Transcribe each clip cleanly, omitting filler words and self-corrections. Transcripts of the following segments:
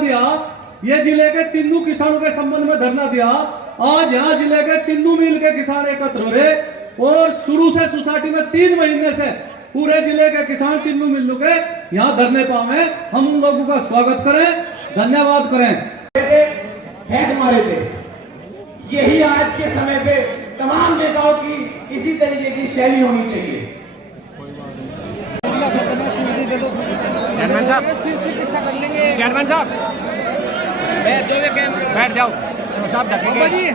दिया, ये जिले के तीनों किसानों के संबंध में धरना दिया। आज यहाँ जिले के तीनों मिल के किसान एकत्र हो रहे और शुरू से सोसाइटी में 3 महीने से पूरे जिले के किसान तीनों मिल के यहाँ धरने पावे। हम उन लोगों का स्वागत करें, धन्यवाद करें। हमारे थे, यही आज के समय पे तमाम नेताओं की इसी तरीके की शैली होनी चाहिए। चेयरमैन साहब, चेयरमैन साहब बैठ जाओ, साहब ढकेंगे।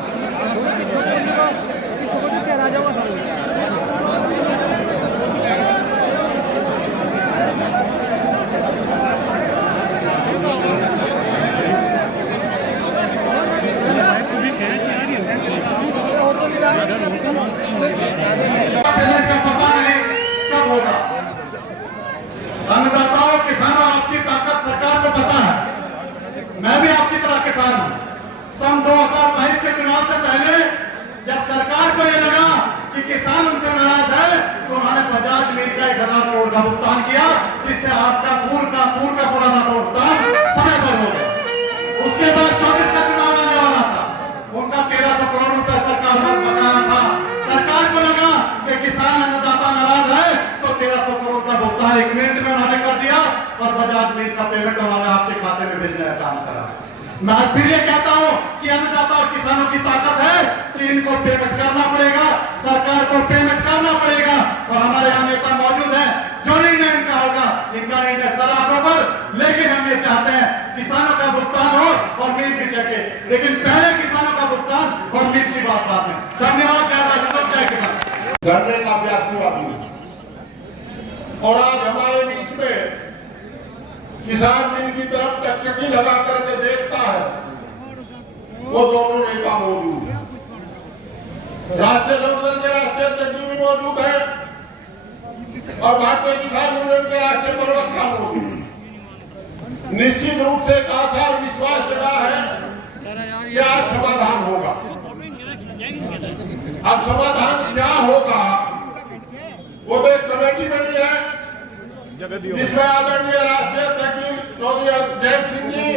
अन्नदाताओं किसानों, आपकी ताकत सरकार को पता है। मैं भी आपकी तरह किसान हूं। सन 2022 के चुनाव से पहले जब सरकार को यह लगा कि किसान उनसे नाराज है तो उन्होंने बजाज मिल का 1000 करोड़ का भुगतान किया, जिससे आपका पूरा पुराना भुगतान समय पर हो गया। उसके बाद 24 का चुनाव आने वाला था, उनका 1300 करोड़ रुपए सरकार ने बकाया था। सरकार को लगा कि किसान अन्नदाता नाराज है तो 1300 करोड़ का भुगतान 1 मिनट में उन्होंने कर दिया और बजाज मिल का पेमेंट उन्होंने आपके खाते में भेजने का काम करा। मैं फिर ये कहता हूं कि अन्नदाता और किसानों की ताकत है तो इनको पेमेंट करना पड़ेगा, सरकार को पेमेंट करना पड़ेगा। और हमारे यहाँ नेता मौजूद है, जो निर्णय इनका होगा, इनका निर्णय सराहों पर, लेकिन हम ये चाहते हैं किसानों का भुगतान हो और मिल भी चके, लेकिन पहले किसानों का भुगतान और मिल की बात बात है। धन्यवाद। धरने का अभ्यास हुआ और आज हमारे बीच में किसान जिनकी तरफ टकटकी लगा करके देखता है वो दोनों नेता मौजूद है। राष्ट्रीय लोकदल के राष्ट्रीय अध्यक्ष भी मौजूद है और भारतीय किसान यूनियन के राष्ट्रीय प्रवक्ता मौजूद है। निश्चित रूप से एक आशा और विश्वास जगा है कि आज समाधान होगा। अब समाधान क्या होगा वो तो एक कमेटी बनी है जिसमें आदरणीय राष्ट्रीय अध्यक्ष चौधरी जय सिंह जी,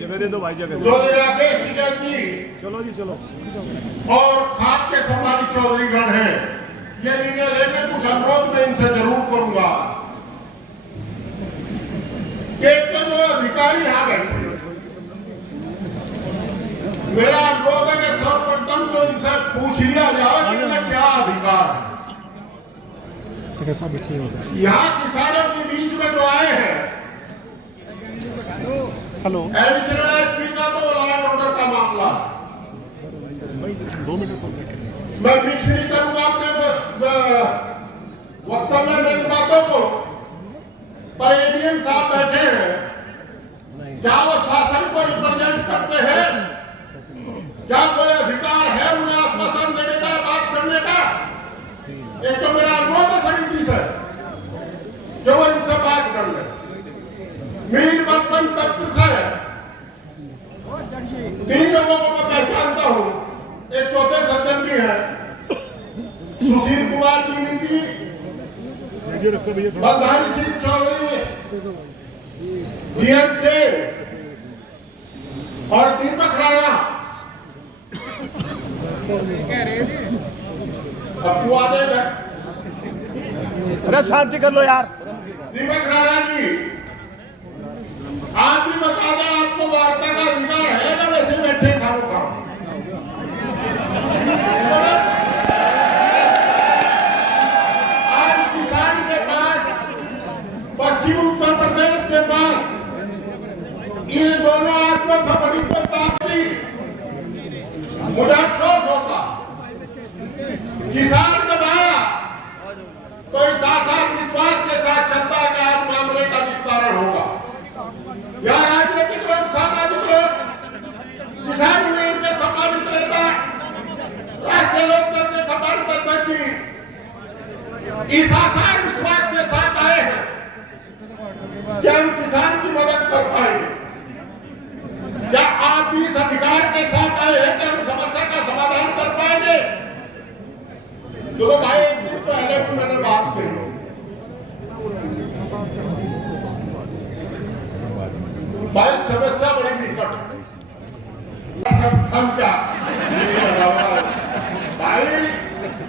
चौधरी राकेश टिकैत जी, चलो जी चलो, और खाप के सम्मानित चौधरीगण हैं। ये निर्णय लेने कुछ अनुरोध मैं इनसे जरूर करूंगा कि जो अधिकारी आ गए, मेरा अनुरोध है कि सर्वप्रथम तो इनसे पूछ लिया जाए कि इनका क्या अधिकार है। यहाँ किसानों के बीच में जो आए हैं, हेलो, एडिशनल एसपी का तो लॉ एंड ऑर्डर का मामला, मैं मिक्स नहीं करूंगा अपने वक्तव्य में इन बातों को, पर एडीएम साहब बैठे हैं, क्या वो शासन को रिप्रेजेंट करते हैं? क्या कोई अधिकार है उन्हें आश्वासन देने का, बात करने का? एक तो मेरा अनुरोध है समिति से कि वो इनसे बात कर ले। मील बर्तन तंत्र से 3 लोगों को मैं पहचानता हूं, एक चौथे सज्जन भी है, सुशील कुमार द्विवेदी, बलधारी सिंह चौधरी, डीएमके और दीपक राणा। अब तू आ जाएगा, अरे शांति कर लो यार। दीपक राणा जी, आप भी बता दें आपको वार्ता का अधिकार है ना? वैसे बैठे खाओ खाओ। आज किसान के पास, पश्चिम उत्तर प्रदेश के पास इन दोनों आत्मसमर्पित पर ताकत मुझे अफसोस होता। किसान जब आया तो इस आशा विश्वास के साथ चलता है कि आज मामले का निस्तारण होगा। या राजनीतिक लोग, सामाजिक लोग, किसान यूनियन के सम्मानित नेता, राष्ट्रीय लोकदल के सम्मानित अध्यक्ष इस आशा विश्वास के साथ आए हैं कि हम किसान की मदद कर पाएंगे। क्या आप भी इस अधिकार के साथ आए हैं कि हम समस्या का समाधान कर पाएंगे? देखो भाई, एक दिन पहले भी मैंने बात कही, भाई समस्या बड़ी हम क्या भाई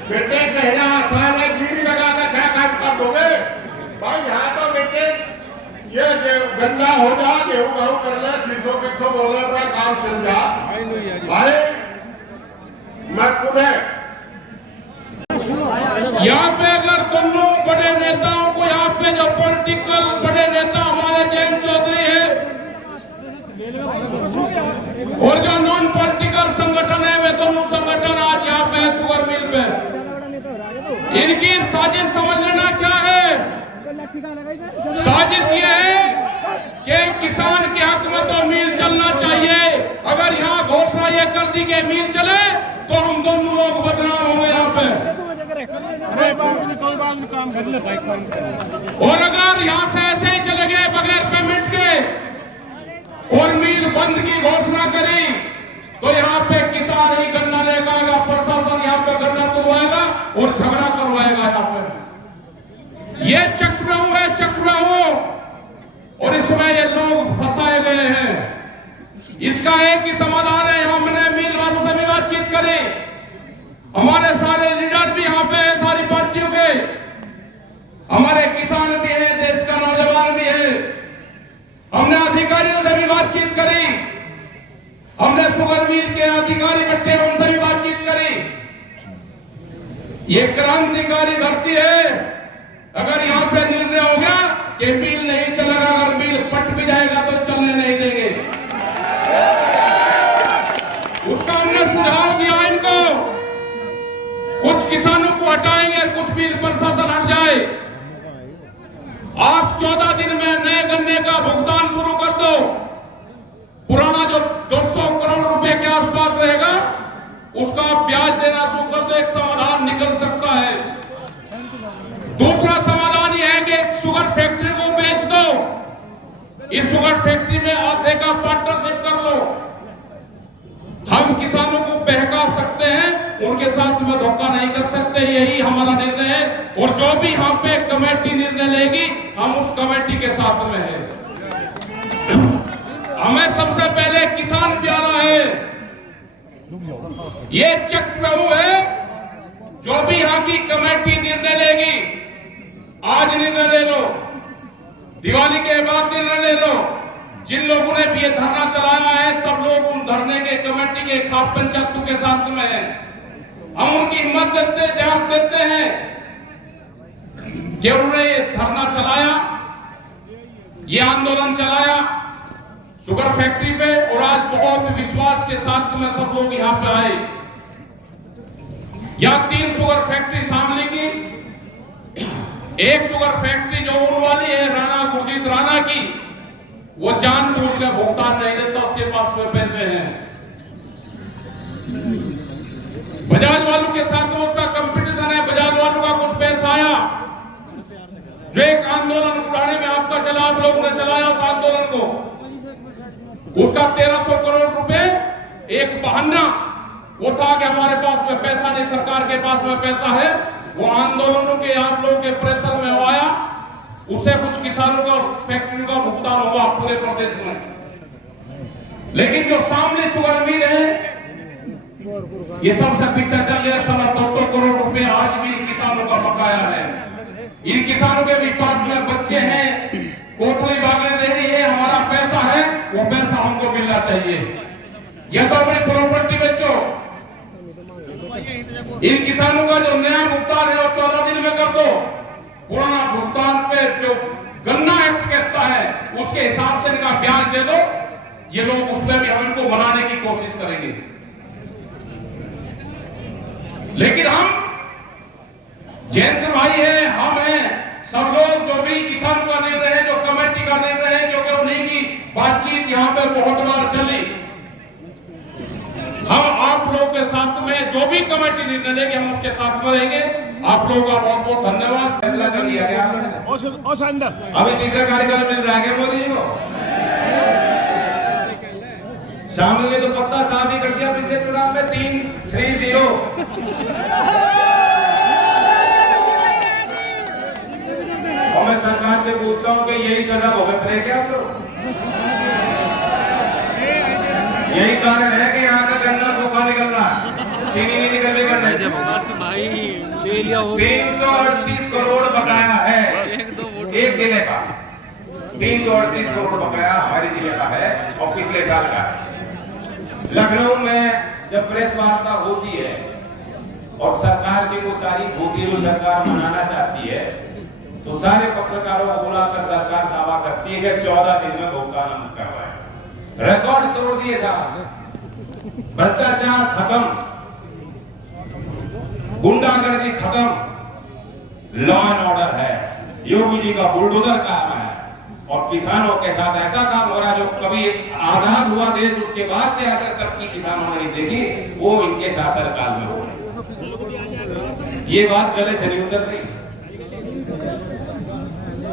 बेटे कहना आसान है, गिरी लगा कर क्या काम कर दोगे भाई। यहाँ तो बेटे ये गन्ना हो जा, गेहूं कर ले, 600 बोले अपना काम चल जा भाई। मैं पुनः यहाँ पे अगर दोनों बड़े नेताओं को, यहाँ पे जो पॉलिटिकल बड़े नेता हमारे जयंत चौधरी है और जो नॉन पॉलिटिकल संगठन है, वे दोनों संगठन आज यहाँ पे शुगर मिल पे, इनकी साजिश समझ लेना क्या है। साजिश ये है कि किसान के हक में तो मिल चलना चाहिए। अगर यहाँ घोषणा ये कर दी कि मिल चले तो हम दोनों लोग बदनाम होंगे यहाँ पे। और अगर यहाँ से ऐसे ही चले गए बगैर पेमेंट के और मिल बंद की घोषणा करी तो यहाँ पे किसान ही गन्ना लेकर आएगा, प्रशासन यहाँ पे गन्ना तुलवाएगा और झगड़ा करवाएगा। यहाँ पे ये चक्रव्यूह है, चक्रव्यूह, और इसमें ये लोग फंसाए गए हैं। इसका एक ही समाधान है। हमने मिल वालों से भी बातचीत करी, हमारे सारे लीडर भी यहाँ पे हैं, सारी पार्टियों के, हमारे किसान भी हैं, देश का नौजवान भी है। हमने अधिकारियों से भी बातचीत करी, हमने शुगर मिल के अधिकारी बैठे हैं, उनसे भी बातचीत करी। ये क्रांतिकारी भर्ती है। अगर यहां से निर्णय हो गया कि मिल नहीं चलेगा, अगर मिल पट भी जाएगा तो चलने नहीं देंगे। उसका हमने सुझाव दिया इनको, कुछ किसानों को हटाएंगे, कुछ भी प्रशासन हट जाए। आप 14 दिन में नए गन्ने का भुगतान शुरू कर दो। पुराना जो 200 करोड़ रुपए के आसपास रहेगा उसका ब्याज देना शुरू कर दो। एक समाधान निकल सकता है। दूसरा समाधान यह है कि शुगर फैक्ट्री को बेच दो, इस शुगर फैक्ट्री में आधे का पार्टनरशिप कर लो। हम किसानों को बहका सकते हैं, उनके साथ में धोखा नहीं कर सकते। यही हमारा निर्णय है और जो भी यहाँ पे कमेटी निर्णय लेगी हम उस कमेटी के साथ में है। हमें सबसे पहले किसान प्यारा है। ये चक्रव्यूह है। जो भी यहाँ की कमेटी निर्णय लेगी, आज निर्णय ले लो, दिवाली के बाद निर्णय ले लो। जिन लोगों ने भी ये धरना चलाया है, सब लोग उन धरने के कमेटी के खाप पंचायतों के साथ में है। हम उनकी हिम्मत देते, ध्यान देते हैं कि उन्होंने ये धरना चलाया, ये आंदोलन चलाया शुगर फैक्ट्री पे, और आज बहुत विश्वास के साथ में सब लोग यहाँ पे आए। यहाँ 3 शुगर फैक्ट्री शामिल की। एक शुगर फैक्ट्री जो ऊन वाली है राणा गुरजीत राणा की, वो जानबूझ के भुगतान नहीं देता, उसके पास में पैसे हैं। बजाज वालों के साथ में उसका कंपटीशन है, बजाज वालों का कुछ पैसा आया। जो एक आंदोलन उड़ाने में आपका चला, आप लोगों ने चलाया उस आंदोलन को, उसका 1300 करोड़ रुपए एक बहाना वो था कि हमारे पास में पैसा नहीं, सरकार के पास में पैसा है। वो आंदोलनों के आप लोगों के प्रेशर में वो आया, उससे कुछ किसानों का फैक्ट्री का भुगतान हुआ पूरे प्रदेश में। लेकिन जो सामने शुगर मिल है ये सबसे पीछे चल रहा है। 200 करोड़ रुपए आज भी इन किसानों का बकाया है। इन किसानों के भी पास में बच्चे हैं, कोठली बागें दे रही है, हमारा पैसा है, वो पैसा हमको मिलना चाहिए। यह तो अपनी प्रॉपर्टी बेचो। इन किसानों का जो नया भुगतान है वो 14 दिन में कर दो। पुराना भुगतान पे जो गन्ना एक्ट कहता है उसके हिसाब से इनका ब्याज दे दो। ये लोग उसमें भी हम इनको बनाने की कोशिश करेंगे। लेकिन हम जयंत भाई हैं, हम हैं, सब लोग जो भी किसान का निर्णय है, जो कमेटी का निर्णय है, क्योंकि उन्हीं की बातचीत यहाँ पे बहुत बार चली। हम आप लोगों के साथ में जो भी कमेटी निर्णय लेगी हम उसके साथ में रहेंगे। आप लोगों का बहुत बहुत धन्यवाद। फैसला कर लिया गया अंदर अभी तीसरा कार्यकाल मिल रहा है क्या मोदी जी को? शामिल ने तो पत्ता साफ ही कर दिया पिछले चुनाव में 3-0। और मैं सरकार से पूछता हूं कि यही सजा भुगत रहे क्या आप लोग? यही कारण है कि यहाँ का गन्ना निकल रहा है, चीनी नहीं निकल रही। भाई ले लिया हो 338 करोड़ बकाया है एक जिले का, 338 करोड़ बकाया हमारे जिले का है और पिछले साल का है। लखनऊ में जब प्रेस वार्ता होती है और सरकार की वो तारीख होती है जो सरकार मनाना चाहती है, तो सारे पत्रकारों को बुलाकर सरकार दावा करती है कि 14 दिन में भुगतान हम करवाएं। रिकॉर्ड तोड़ दिए साहब, भ्रष्टाचार खत्म, गुंडागर्दी खत्म, लॉ एंड ऑर्डर है, योगी जी का बुलडोजर काम है और किसानों के साथ ऐसा काम हो रहा है जो कभी आजाद हुआ देश उसके बाद से ऐसा तरक्की किसानों ने नहीं देखी, वो इनके शासनकाल में हो रही। ये बात गले से नहीं उतर रही।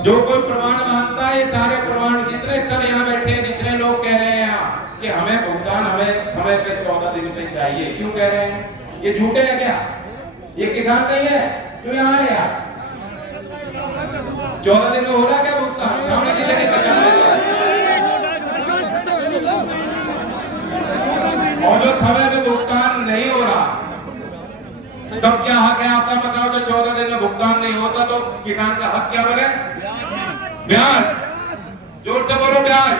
जो कोई प्रमाण मानता है, ये सारे प्रमाण जितने सर यहाँ बैठे जितने लोग कह रहे हैं यहाँ कि हमें भुगतान हमें समय पे 14 दिन पे चाहिए, क्यों कह रहे हैं? ये झूठे है क्या? ये किसान नहीं है जो यहाँ है यार? 14 दिन में हो रहा क्या भुगतान? सामने जिले के किसान और जो समय में भुगतान नहीं हो रहा, तब क्या हक है आपका? बताओ, जो 14 दिन में भुगतान नहीं होता तो किसान का हक क्या बने? ब्याज, जोर से बोलो, ब्याज।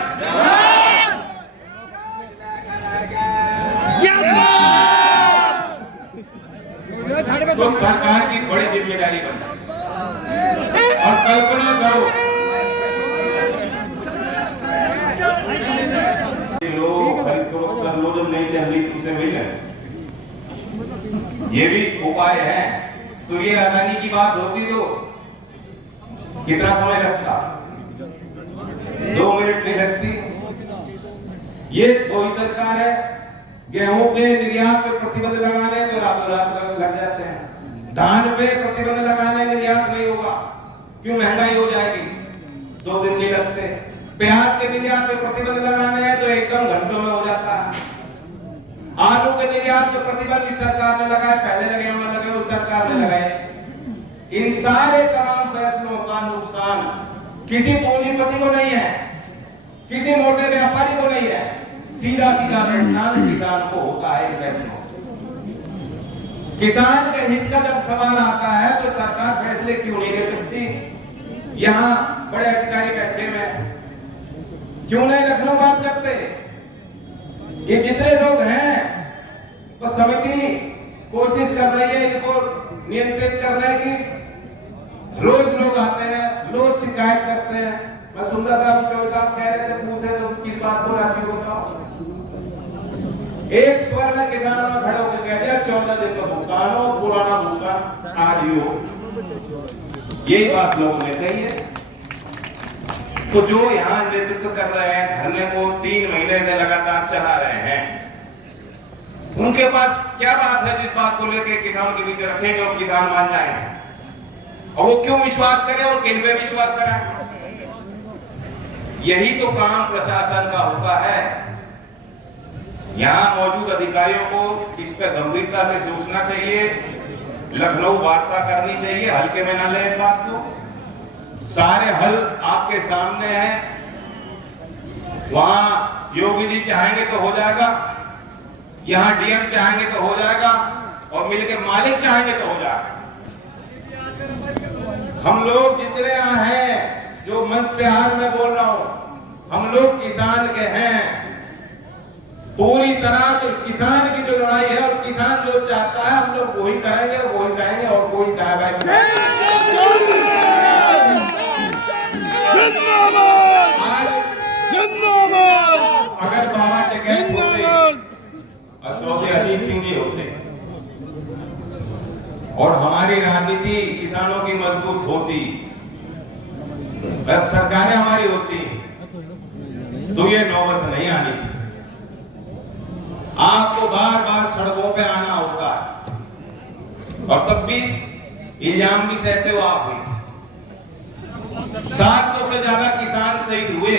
तो सरकार की बड़ी जिम्मेदारी बनती है। और कल्पना करो, लोग खरीद फरोख्त कर लो, जब नहीं चल रही तुमसे मिले, ये भी उपाय है। तो ये अदानी की बात होती तो कितना समय लगता? 2 मिनट नहीं लगती। ये वही सरकार है, गेहूं के निर्यात पे प्रतिबंध लगाने तो रातों रात लग जाते हैं। धान पे प्रतिबंध लगाने निर्यात नहीं होगा, क्यों? महंगाई हो जाएगी, 2 दिन नहीं लगते। प्याज के निर्यात पे प्रतिबंध लगाने हैं तो एकदम घंटों में हो जाता है। आलू के निर्यात पे प्रतिबंध इस सरकार ने लगाए, पहले लगे होंगे, लगे उस सरकार ने लगाए। इन सारे तमाम फैसलों का नुकसान किसी पूंजीपति को नहीं है, किसी मोटे व्यापारी को नहीं है, सीधा सीधा नुकसान किसान को होता है। इन फैसलों किसान के हित का जब सवाल आता है तो सरकार फैसले क्यों नहीं ले सकती? यहाँ बड़े अधिकारी बैठे हुए, क्यों नहीं लखनऊ बात करते? ये जितने लोग हैं वो समिति कोशिश कर रही है इनको नियंत्रित करने की। रोज लोग आते हैं, रोज शिकायत करते हैं। मैं सुंदर था चौबे साहब कह रहे थे, पूछे तो किस बात को राजी होता? एक स्वर में किसानों ने खड़े होकर कह दिया 14 दिन का भुगतान हो, पुराना भुगतान आज ही हो। यही बात लोगों ने कही है। तो जो यहाँ नेतृत्व कर रहे हैं, धरने को 3 महीने से लगातार चला रहे हैं, उनके पास क्या बात है जिस बात को लेकर किसानों के बीच रखेंगे और किसान मान जाएंगे? और वो क्यों विश्वास करें और किन पे विश्वास करें? यही तो काम प्रशासन का होता है। यहाँ मौजूद अधिकारियों को इस पर गंभीरता से सोचना चाहिए, लखनऊ वार्ता करनी चाहिए, हल्के में ना लें इस बात को। सारे हल आपके सामने हैं। वहां योगी जी चाहेंगे तो हो जाएगा, यहाँ डीएम चाहेंगे तो हो जाएगा, और मिलकर मालिक चाहेंगे तो हो जाएगा। हम लोग जितने यहाँ हैं, जो मंच पे आज मैं बोल रहा हूं, हम लोग किसान के हैं। पूरी तरह तो किसान की जो लड़ाई है और किसान जो चाहता है हम लोग वही करेंगे, वही कहेंगे और कोई दायरा अगर बाबा टिकैत होते और चौधरी अजीत सिंह जी होते और हमारी राजनीति किसानों की मजबूत होती, बस सरकारें हमारी होती, तो ये नौबत नहीं आनी थी। आपको बार बार सड़कों पे आना होता है और तब भी इल्जाम भी सहते हो आप भी। 700 से ज्यादा किसान शहीद हुए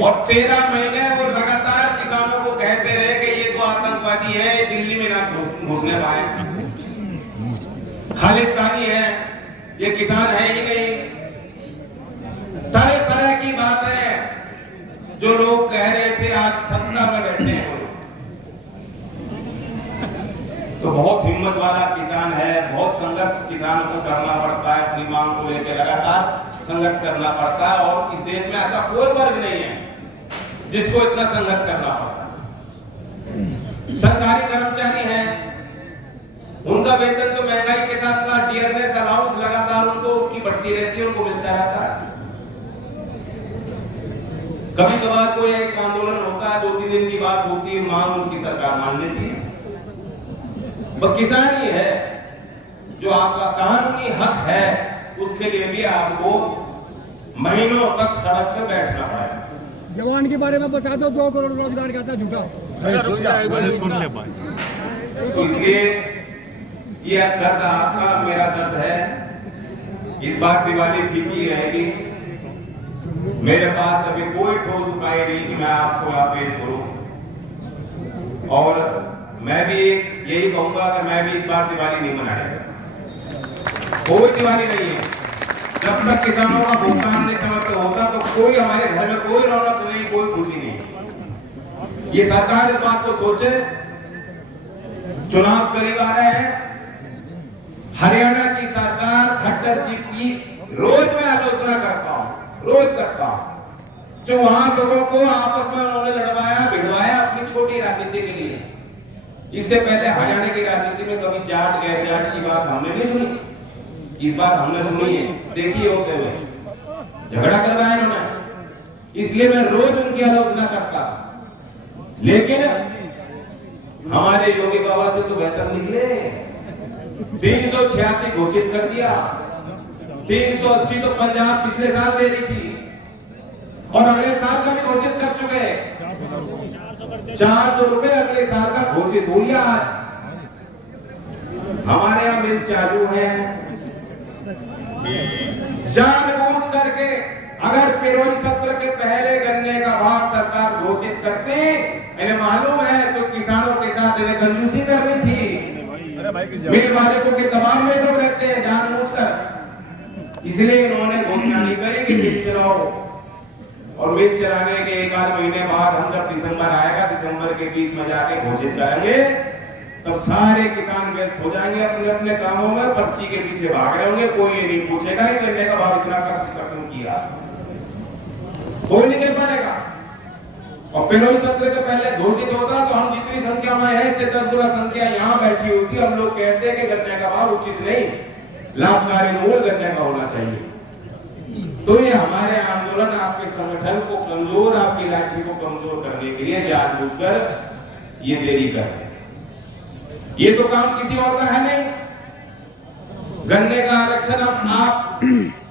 और 13 महीने वो लगातार किसानों को कहते रहे कि ये तो आतंकवादी है, ये दिल्ली में ना घुसने पाए, खालिस्तानी है, ये किसान है ही नहीं। तरह तरह की बातें जो लोग कह रहे थे आज सत्ता में बैठे हैं, हिम्मत वाला किसान है, बहुत संघर्ष किसान को करना पड़ता है, अपनी मांग को लेकर लगातार संघर्ष करना पड़ता है। और इस देश में ऐसा कोई वर्ग नहीं है जिसको इतना संघर्ष करना पड़ता है। सरकारी कर्मचारी हैं, उनका वेतन तो महंगाई के साथ साथ डियरनेस अलाउंस लगातार उनको उनकी बढ़ती रहती है, उनको मिलता रहता है। कभी कभार कोई एक आंदोलन होता है, 2-3 दिन की बात होती है, मांग उनकी सरकार मान लेती है। वह किसान ही है जो आपका कानूनी हक है, उसके लिए भी आपको महीनों तक सड़क पे बैठना पड़ेगा। जवान के बारे में बता दो, 2 करोड़ रोजगार कहता है झूठा। तो इसलिए ये दर्द आपका, मेरा दर्द है। इस बार दिवाली फीकी रहेगी। मेरे पास अभी कोई ठोस उपाय नहीं कि मैं आपको यहाँ पेश करूं। और मैं भी यही कहूंगा कि मैं भी इस बार दिवाली नहीं मनाएगा। कोई दिवाली नहीं है जब तक किसानों का भुगतान नहीं समय पे होता, तो कोई हमारे घर में कोई रौनक नहीं, कोई खुशी नहीं। ये सरकार इस बात को सोचे। चुनाव करीब आ रहे हैं। हरियाणा की सरकार खट्टर जी की रोज मैं आलोचना करता हूं, रोज करता हूं। जो वहां लोगों को आपस में उन्होंने लड़वाया भिड़वाया अपनी छोटी राजनीति के लिए। इससे पहले हरियाणा की राजनीति में कभी जाट गैर जाट की बात हमने नहीं सुनी। इस बार हमने सुनी है, देखिए होते हुए झगड़ा करवाया उन्होंने। इसलिए मैं रोज उनकी आलोचना करता। लेकिन हमारे योगी बाबा से तो बेहतर निकले। 386 घोषित कर दिया। 380 तो पंजाब पिछले साल दे रही थी और अगले साल का भी घोषित कर चुके हैं। 400 रुपए अगले साल का घोषित हो गया। हमारे यहाँ मिल चालू है। जानबूझ करके अगर पेरोल सत्र के पहले गन्ने का भाव सरकार घोषित करती, इन्हें मालूम है तो किसानों के साथ इन्हें कंजूसी करनी थी। मिल मालिकों के दबाव में लोग रहते हैं जानबूझकर। इसलिए इन्होंने घोषणा नहीं करी कि मिल चलाओ। और मिल चलाने के 1-8 महीने बाद हम जब दिसंबर आएगा, दिसंबर के बीच में जाके घोषित करेंगे, तब सारे किसान व्यस्त हो जाएंगे अपने अपने कामों में, पर्ची के पीछे भाग रहे होंगे। कोई ये नहीं पूछेगा कि गन्ने का भाव इतना क्यों किया, कोई नहीं कह पाएगा। और पेरोल सत्र के पहले घोषित होता तो हम जितनी संख्या में है इससे 10 गुना संख्या यहाँ बैठी होती। हम लोग कहते हैं कि गन्ने का भाव उचित नहीं, लाभकारी मूल्य गन्ने का होना चाहिए। तो ये हमारे आंदोलन आपके संगठन को कमजोर, आपकी लाठी को कमजोर करने के लिए जानबूझकर ये देरी कर रहे हैं। ये तो काम किसी और का है नहीं। गन्ने का आरक्षण आप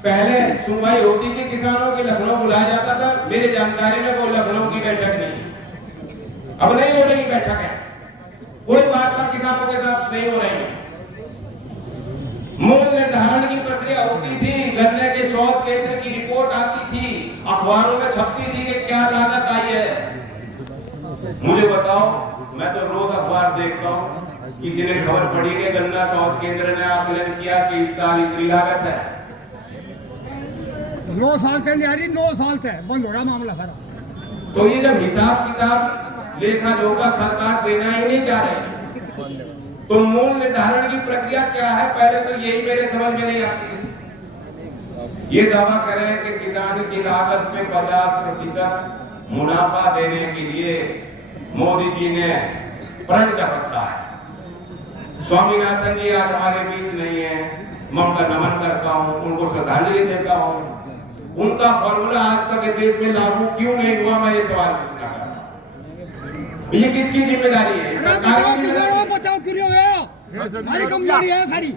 पहले सुनवाई होती थी किसानों की, लखनऊ बुलाया जाता था। मेरी जानकारी में वो लखनऊ की बैठक नहीं, अब नहीं हो रही बैठक है। कोई वार्ता किसानों के साथ नहीं हो रही। मूल्य निर्धारण की प्रक्रिया होती थी, गन्ने के शोध केंद्र की रिपोर्ट आती थी, अखबारों में छपती थी कि क्या लागत आई है। मुझे बताओ, मैं तो रोज अखबार देखता हूँ, किसी ने खबर पड़ी कि गन्ना शोध केंद्र ने आकलन किया कि इस साल इतनी लागत है। 9 साल से नहीं आ रही, 9 साल से बंद हो रहा मामला सारा। तो ये जब हिसाब किताब लेखा जोखा सरकार देना ही नहीं चाह रही, तो मूल्य निर्धारण की प्रक्रिया क्या है, पहले तो यही मेरे समझ में नहीं आती। ये दावा करें कि किसान की लागत में 50% मुनाफा देने के लिए मोदी जी ने प्रण कर रखा है। स्वामीनाथन जी आज हमारे बीच नहीं है, मैं उनका नमन करता हूँ, उनको श्रद्धांजलि देता हूँ। उनका फॉर्मूला आज तक देश में लागू क्यों नहीं हुआ, मैं ये सवाल पूछना चाहता हूँ। ये किसकी जिम्मेदारी है? सरकार की जिम्मेदारी। बताओ क्यों है? हमारी कमजोरी है सारी।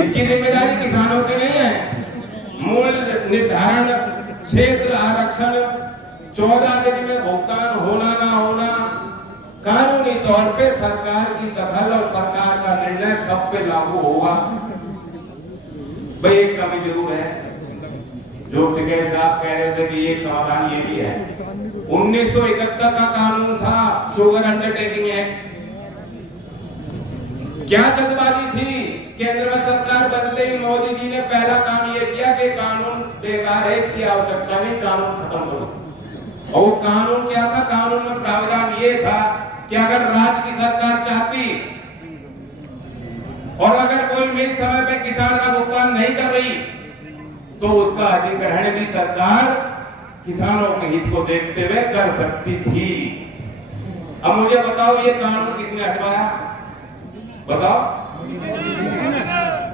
इसकी जिम्मेदारी किसानों की नहीं है। मूल्य निर्धारण, क्षेत्र आरक्षण, 14 दिन में भुगतान होना ना होना, कानूनी तौर पे सरकार की दखल और सरकार का निर्णय सब पे लागू होगा। भाई एक कमी जरूर है, जो टिकैत साहब कह रहे थे कि एक समाधान ये भी है। 1971 का कानून था, शुगर अंडरटेकिंग एक्ट। क्या जल्दबाजी थी? केंद्र में सरकार बनते ही मोदी जी ने पहला काम ये किया कि कानून बेकार है, इसकी आवश्यकता नहीं, कानून खत्म करो। और वो कानून क्या था? कानून में प्रावधान ये था कि अगर राज्य की सरकार चाहती और अगर कोई मिल समय पे किसान का भुगतान नहीं कर रही तो उसका अधिग्रहण भी सरकार किसानों के हित को देखते हुए कर सकती थी। अब मुझे बताओ ये कानून किसने हटवाया? बताओ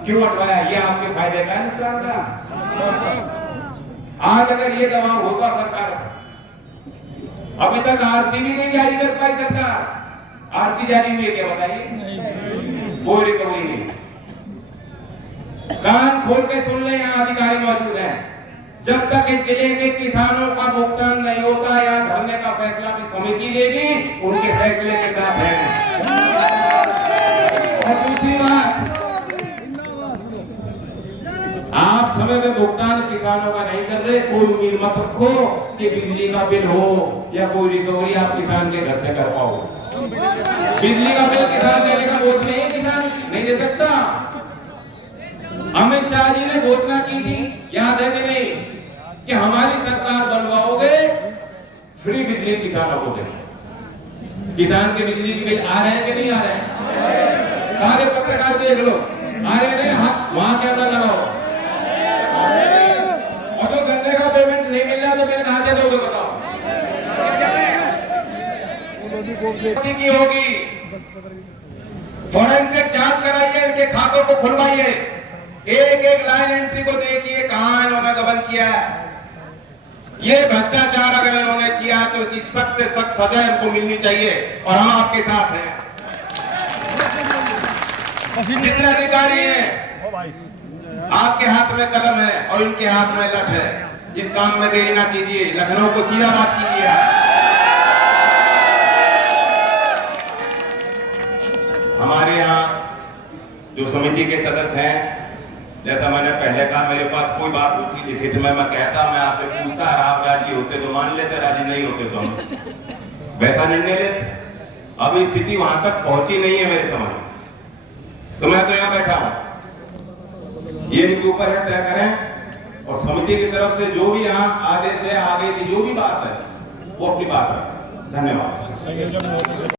क्यों हटवाया? ये आपके फायदे का नुकसान का? आज अगर ये दबाव होता सरकार, अभी तक आरसी भी नहीं जारी कर पाई सरकार। आरसी जारी हुई है क्या बताइए? कोई रिकवरी नहीं। कान खोल के सुन ले, यहाँ अधिकारी मौजूद हैं। जब तक इस जिले के किसानों का भुगतान नहीं होता, यहाँ धरने का फैसला भी समिति लेगी, उनके फैसले के साथ है। और दूसरी बात, आप समय में भुगतान किसानों का नहीं कर रहे, कोई उम्मीद मत रखो कि बिजली का बिल हो या कोई रिकवरी आप किसान के घर से कर पाओ। बिजली का बिल किसान देने का बोझ नहीं है, किसान नहीं दे सकता। अमित शाह जी ने घोषणा की थी, याद है कि नहीं, कि हमारी सरकार बनवाओगे फ्री बिजली किसानों को देंगे। किसान के बिजली के बिल आ रहे हैं कि नहीं आ रहे हैं? सारे पत्रकार देख लो, आ रहे हैं? हाथ वहां कैमरा लगाओ। और जो गन्ने का पेमेंट नहीं मिल रहा तो बिल कहां से दोगे बताओ? की होगी, फॉरेंसिक जांच कराइए, इनके खातों को खुलवाइए, एक एक लाइन एंट्री को देखिए कहां इन्होंने दबन किया है। ये भ्रष्टाचार अगर इन्होंने किया तो इसकी सख्त से सख्त सजा इनको मिलनी चाहिए, और हम आपके साथ हैं। जितने अधिकारी हैं, आपके हाथ में कलम है और इनके हाथ में लठ है। इस काम में देरी ना कीजिए, लखनऊ को सीधा बात कीजिए। हमारे यहाँ जो समिति के सदस्य हैं, जैसा मैंने पहले कहा, मेरे पास कोई बात होती लिखित में मैं कहता, मैं आपसे पूछता, आप राजी होते तो मान लेते, राजी नहीं होते तो हम वैसा निर्णय लेते। अभी स्थिति वहां तक पहुंची नहीं है मेरे समझ, तो मैं तो यहाँ बैठा हूं। ये इनके ऊपर है, तय करें, और समिति की तरफ से जो भी यहाँ आदेश है, आगे की जो भी बात है वो अपनी बात है। धन्यवाद।